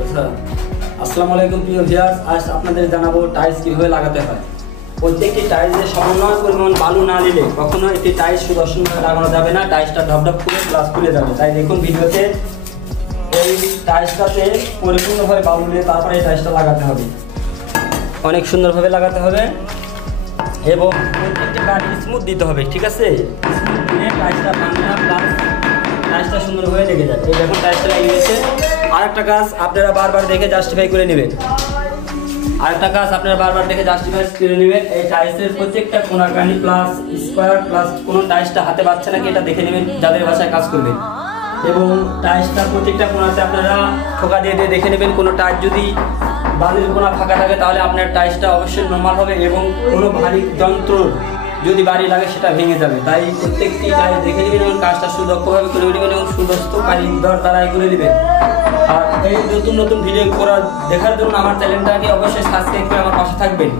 আচ্ছা, আসসালামু আলাইকুম প্রিয় ভিউয়ার্স, আজ আপনাদের জানাবো টাইলস কিভাবে লাগাতে হয়। প্রত্যেকটি টাইলসে সামান্য পরিমাণ বালু না দিলে কখনো একটি টাইলস সুদর্শনভাবে লাগানো যাবে না। টাইলসটা ঢপঢপ করে প্লাস খুলে যাবে। তাই দেখুন ভিডিওতে এই টাইলসটাতে পরিপূর্ণভাবে বালু দিয়ে তারপরে এই টাইলসটা লাগাতে হবে। অনেক সুন্দরভাবে লাগাতে হবে এবং প্রত্যেকটি গাড়ি স্মুথ দিতে হবে, ঠিক আছে? স্মুথ দিলে টাইলসটা ভাঙবে না, প্লাস টাইলসটা সুন্দরভাবে লেগে যাবে। এই দেখুন টাইলসটা লেগে গেছে। আরেকটা কাজ আপনারা বারবার দেখে জাস্টিফাই করে নেবেন। এই টাইলসের প্রত্যেকটা কোণাকানি প্লাস স্কোয়ার প্লাস কোনো টাইলসটা হাতে পাচ্ছে নাকি এটা দেখে নেবেন যাদের বাসায় কাজ করবেন। এবং টাইলসটা প্রত্যেকটা কোণাতে আপনারা ঠোকা দিয়ে দিয়ে দেখে নেবেন। কোনো টাইলস যদি বালির কোণা ফাঁকা থাকে তাহলে আপনার টাইলসটা অবশ্যই নরমাল হবে এবং কোনো ভারী যন্ত্র যদি বাড়ি লাগে সেটা ভেঙে যাবে। তাই প্রত্যেকটি টাইলস দেখে নেবেন এবং কাজটা সুদক্ষভাবে করে নেবেন এবং সুদস্ত কারিগর দ্বারাই করে নেবেন। আর এই নতুন নতুন ভিডিও দেখার জন্য আমার চ্যানেলটাকে অবশ্যই সাবস্ক্রাইব করে আমার পাশে থাকবেন।